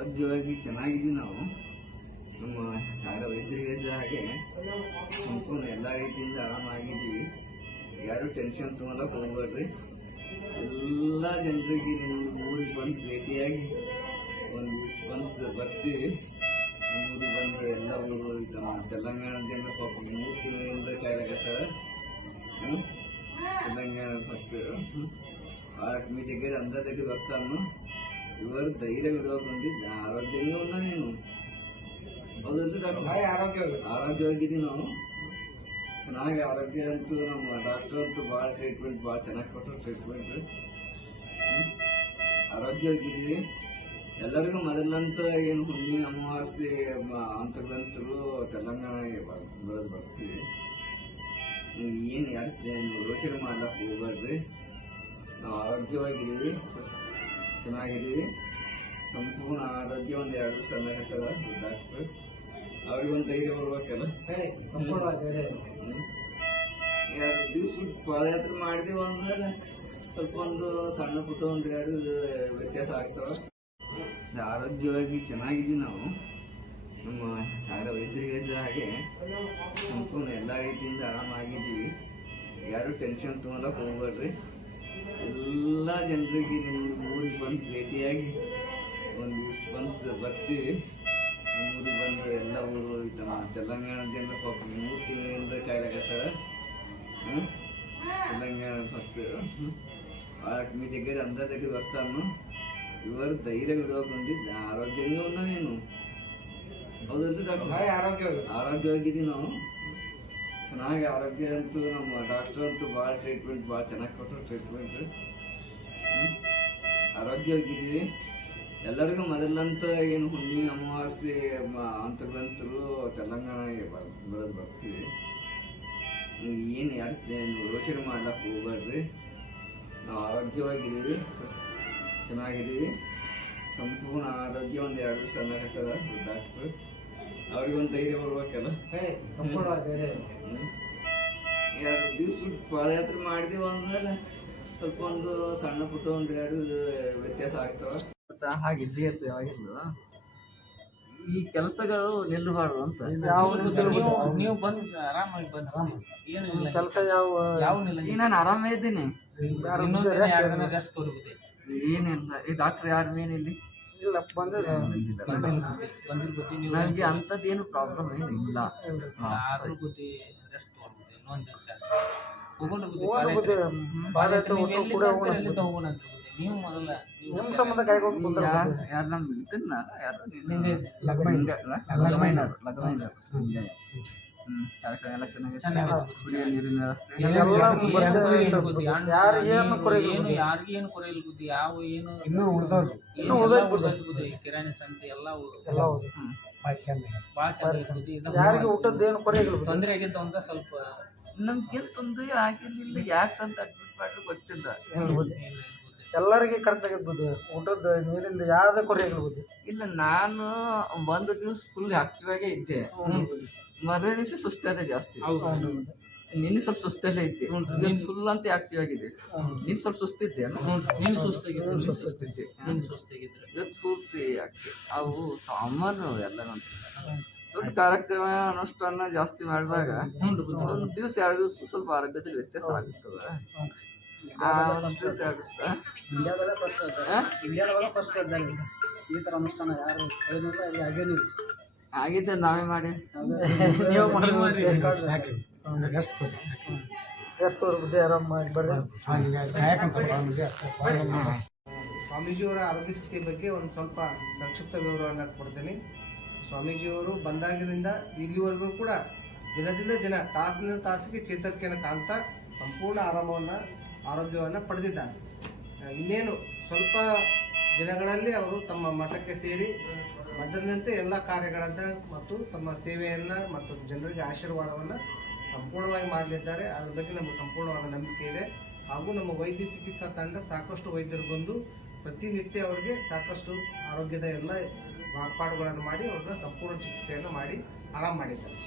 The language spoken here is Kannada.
ಆರೋಗ್ಯವಾಗಿ ಚೆನ್ನಾಗಿದ್ದೀವಿ ನಾವು. ನಮ್ಮ ವೈದ್ಯರು ಹೇಳಿದ ಹಾಗೆ ಸಂಪೂರ್ಣ ಎಲ್ಲ ರೀತಿಯಿಂದ ಆರಾಮಾಗಿದ್ದೀವಿ. ಯಾರು ಟೆನ್ಷನ್ ತೊಗೊಳಕ್ಕೆ ಹೋಗ್ಬೇಡ್ರಿ. ಎಲ್ಲ ಜನರಿಗೆ ನಿಮ್ಮ ಊರಿಗೆ ಬಂದು ಭೇಟಿಯಾಗಿ ಒಂದು ದಿವ್ಸ ಬಂದು ಬರ್ತೀವಿ. ಊರಿಗೆ ಬಂದು ಎಲ್ಲ ಊರು ನಮ್ಮ ತೆಲಂಗಾಣ ಜನರು ಪಾಪ 3 ತಿಂಗಳಿಂದ ಕಾಯ್ಲಾಕತ್ತಾರ. తెలంగాణ ఫస్ట్ వాళ్ళకి మీ దగ్గర అందరి దగ్గర వస్తాను. ఎవరు ధైర్యం ఇవ్వకుంది ఆరోగ్యంగా ఉన్నా నేను ಆರೋಗ್ಯವಾಗಿದ್ದೀನಿ ನಾವು. ಚೆನ್ನಾಗಿ ಆರೋಗ್ಯ ಅಂತೂ ನಮ್ಮ ಡಾಕ್ಟರ್ ಅಂತೂ ಭಾಳ ಟ್ರೀಟ್ಮೆಂಟ್ ಭಾಳ ಚೆನ್ನಾಗಿ ಕೊಟ್ಟರು. ಟ್ರೀಟ್ಮೆಂಟ್ ಆರೋಗ್ಯವಾಗಿದ್ದೀವಿ. ಎಲ್ಲರಿಗೂ ಮೊದಲಂತ ಏನು ಹುಣ್ಣಿಮೆ ಅಮಾವಾಸ್ಯೆ ಅಂತರ್ಗಂತರು ತೆಲಂಗಾಣಗೆ ಬರ್ತೀವಿ. ಏನು ಯೋಚನೆ ಮಾಡ್ಲಕ್ಕೆ ಹೋಗ್ಬೇಡ್ರಿ. ನಾವು ಆರೋಗ್ಯವಾಗಿದ್ದೀವಿ, ಚೆನ್ನಾಗಿದ್ದೀವಿ. ಸಂಪೂರ್ಣ ಆರೋಗ್ಯ ಒಂದು 2 ದಿವಸ ಅನ್ನಕತ್ತದ ಡಾಕ್ಟ್ರು. ಅವ್ರಿಗೊಂದು ಧೈರ್ಯ ಬರ್ಬೇಕಲ್ಲ. 2 ದಿವಸ ಪಾದಯಾತ್ರೆ ಮಾಡಿದೀವಿ ಅಂದ್ರೆ ಸ್ವಲ್ಪ ಒಂದು ಸಣ್ಣ ಪುಟ್ಟ ಒಂದು 2 ವ್ಯತ್ಯಾಸ ಆಗ್ತವೆ. ಆರೋಗ್ಯವಾಗಿ ಚೆನ್ನಾಗಿದ್ದೀವಿ ನಾವು. ನಮ್ಮ ವೈದ್ಯರು ಹೇಳಿದ ಹಾಗೆ ಸಂಪೂರ್ಣ ಎಲ್ಲ ರೀತಿಯಿಂದ ಆರಾಮಾಗಿದ್ದೀವಿ. ಯಾರು ಟೆನ್ಷನ್ ತೊಗೊಳಕ್ಕೆ ಹೋಗ್ಬೇಡ್ರಿ. ಎಲ್ಲ ಜನರಿಗೆ ನಿಮ್ಮ ಊರಿಗೆ ಬಂದು ಭೇಟಿಯಾಗಿ ಒಂದು ದಿವ್ಸ ಬಂದು ಬರ್ತೀವಿ. ಊರಿಗೆ ಬಂದು ಎಲ್ಲ ಊರು ನಮ್ಮ ತೆಲಂಗಾಣ ಜನರು ಪಾಪ 3 ತಿಂಗಳಿಂದ కాయలాకತ್ತಾರ. తెలంగాణ ఫస్ట్ వాళ్ళకి మీ దగ్గర అందరి దగ్గర వస్తాను. ఎవరు ధైర్యం ఇవ్వకుంది ఆరోగ్యంగా ఉన్నా నేను ಆರೋಗ್ಯವಾಗಿದ್ದೀವಿ ನಾವು. ಚೆನ್ನಾಗಿ ಆರೋಗ್ಯ ಅಂತೂ ನಮ್ಮ ಡಾಕ್ಟರ್ ಅಂತೂ ಭಾಳ ಟ್ರೀಟ್ಮೆಂಟ್ ಭಾಳ ಚೆನ್ನಾಗಿ ಕೊಟ್ಟರು. ಟ್ರೀಟ್ಮೆಂಟ್ ಆರೋಗ್ಯವಾಗಿದ್ದೀವಿ. ಎಲ್ಲರಿಗೂ ಮೊದಲಂತ ಏನು ಹುಣ್ಣಿಮೆ ಅಮಾವಾಸ್ಯೆ ಅಂತರ್ಗಂತರು ತೆಲಂಗಾಣಗೆ ಬರ್ತೀವಿ. ಏನು ಯೋಚನೆ ಮಾಡ್ಲಕ್ಕೆ ಹೋಗ್ಬೇಡ್ರಿ. ನಾವು ಆರೋಗ್ಯವಾಗಿದ್ದೀವಿ, ಚೆನ್ನಾಗಿದ್ದೀವಿ. ಸಂಪೂರ್ಣ ಆರೋಗ್ಯ ಒಂದು 2 ದಿವಸ ಅನ್ನಕತ್ತದ ಡಾಕ್ಟ್ರು. ಅವ್ರಿಗೊಂದು ಧೈರ್ಯ ಬರ್ಬೇಕಲ್ಲ. 2 ದಿವಸ ಪಾದಯಾತ್ರೆ ಮಾಡಿದೀವಿ ಅಂದ್ರೆ ಸ್ವಲ್ಪ ಒಂದು ಸಣ್ಣ ಪುಟ್ಟ ಒಂದು 2 ವ್ಯತ್ಯಾಸ ಆಗ್ತವೆ. ಹಾಗಿದ್ದೇ ಇರ್ತದೆ ಯಾವಾಗಿಲ್ಲ. ಈ ಕೆಲಸಗಳು ನಿಲ್ಲಬಾರ್ದು ಅಂತ ನೀವು ಬಂದು ಆರಾಮಾಗಿ ಬಂದು ಕೆಲಸ ಈಗ ನಾನು ಆರಾಮೇ ಇದ್ದೀನಿ. ಏನಿಲ್ಲ. ಈ ಡಾಕ್ಟರ್ ಯಾರು ಏನಿಲ್ಲ ನನಗೆ ಅಂಥದ್ದೇನು ಪ್ರಾಬ್ಲಮ್ ಏನಿಲ್ಲ. ಯಾರು ನಮ್ಮ ಇದನ್ನ ಯಾರು ಲಗಮೈನರು ಕಾರ್ಯಕ್ರಮ ಎಲ್ಲ ಚೆನ್ನಾಗಿ ಕುಡಿಯೋ ನೀರಿನ ವ್ಯವಸ್ಥೆ ಯಾರಿಗೇನು ಕೊರೆಯಲ್ಲ ಬುದ್ಧಿ. ಯಾವ ಏನು ಇನ್ನೂ ಕಿರಾಣಿ ಸಂತೆ ಎಲ್ಲ ಭಾಳ ಚೆನ್ನಾಗಿ ತೊಂದರೆ ಆಗಿತ್ತು ಅಂತ ಸ್ವಲ್ಪ ನಮ್ಗೇನು ತೊಂದರೆ ಆಗಿರ್ಲಿಲ್ಲ. ಯಾಕಂತ ಅಡ್ಮಿಟ್ ಮಾಡ್ರು ಗೊತ್ತಿಲ್ಲ. ಎಲ್ಲರಿಗೆ ಕರೆಕ್ಟ್ ಆಗಿರ್ಬೋದು. ಊಟದ ನೀರಿಂದ ಯಾವ್ದು ಕೊರೆ ಆಗಿರ್ಬೋದು. ಇಲ್ಲ, ನಾನು 1 ದಿವಸ ಫುಲ್ ಆಕ್ಟಿವ್ ಆಗೇ ಇದ್ದೆ. ಮರನೇ ದಿವಸ ಸುಸ್ತಾದ ಜಾಸ್ತಿ. ನಿನ್ನೆ ಸ್ವಲ್ಪ ಸುಸ್ತಲ್ಲೇ ಇದ್ದೆ. ಫುಲ್ ಅಂತ ಆಕ್ಟಿವ್ ಆಗಿದೆ. ನೀನು ಸ್ವಲ್ಪ ಸುಸ್ತಿದ್ದೆ. ನೀನು ಸುಸ್ತಾಗಿದ್ದೆ. ಸುಸ್ತಾಗಿದ್ರೆ ಇವತ್ತು ಪೂರ್ತಿ ಆಗ್ತದೆ. ಅವು ಸಾಮಾನು ಎಲ್ಲ ದೊಡ್ಡ ಕಾರ್ಯಕ್ರಮ ಅನುಷ್ಠಾನ ಜಾಸ್ತಿ ಮಾಡಿದಾಗ 1 ದಿವಸ 2 ದಿವಸ ಸ್ವಲ್ಪ ಆರೋಗ್ಯದಲ್ಲಿ ವ್ಯತ್ಯಾಸ ಆಗುತ್ತದೆ. ಇಂಡಿಯಾದಲ್ಲೇ ಫಸ್ಟ್ ಈ ಥರ ಅನುಷ್ಠಾನ ಯಾರು ಆಗೇನಿಲ್ಲ. ಆಗಿದ್ದೆ ನಾವೇ ಮಾಡಿ ಎಷ್ಟು ಬುದ್ಧಿ ಆರಾಮ ಮಾಡಿ ಬರ್ರಿ. ಸ್ವಾಮೀಜಿಯವರ ಆರೋಗ್ಯ ಸ್ಥಿತಿ ಬಗ್ಗೆ ಒಂದು ಸ್ವಲ್ಪ ಸಂಕ್ಷಿಪ್ತ ವಿವರವನ್ನು ಕೊಡ್ತೀನಿ. ಸ್ವಾಮೀಜಿಯವರು ಬಂದಾಗಿನಿಂದ ಇಲ್ಲಿವರೆಗೂ ಕೂಡ ದಿನದಿಂದ ದಿನ ತಾಸಿನ ತಾಸಿಗೆ ಚೇತರಿಕೆಯನ್ನು ಕಾಣ್ತಾ ಸಂಪೂರ್ಣ ಆರೋಗ್ಯವನ್ನು ಪಡೆದಿದ್ದಾರೆ. ಇನ್ನೇನು ಸ್ವಲ್ಪ ದಿನಗಳಲ್ಲಿ ಅವರು ತಮ್ಮ ಮಠಕ್ಕೆ ಸೇರಿ ಮೊದಲಿನಂತೆ ಎಲ್ಲ ಕಾರ್ಯಗಳನ್ನು ಮತ್ತು ತಮ್ಮ ಸೇವೆಯನ್ನು ಮತ್ತು ಜನರಿಗೆ ಆಶೀರ್ವಾದವನ್ನು ಸಂಪೂರ್ಣವಾಗಿ ಮಾಡಲಿದ್ದಾರೆ. ಅದ್ರ ಬಗ್ಗೆ ನಮಗೆ ಸಂಪೂರ್ಣವಾದ ನಂಬಿಕೆ ಇದೆ. ಹಾಗೂ ನಮ್ಮ ವೈದ್ಯ ಚಿಕಿತ್ಸಾ ತಂಡ ಸಾಕಷ್ಟು ವೈದ್ಯರು ಬಂದು ಪ್ರತಿನಿತ್ಯ ಅವರಿಗೆ ಸಾಕಷ್ಟು ಆರೋಗ್ಯದ ಎಲ್ಲ ಮಾರ್ಪಾಡುಗಳನ್ನು ಮಾಡಿ ಅವ್ರನ್ನ ಸಂಪೂರ್ಣ ಚಿಕಿತ್ಸೆಯನ್ನು ಮಾಡಿ ಆರಾಮ ಮಾಡಿದ್ದಾರೆ.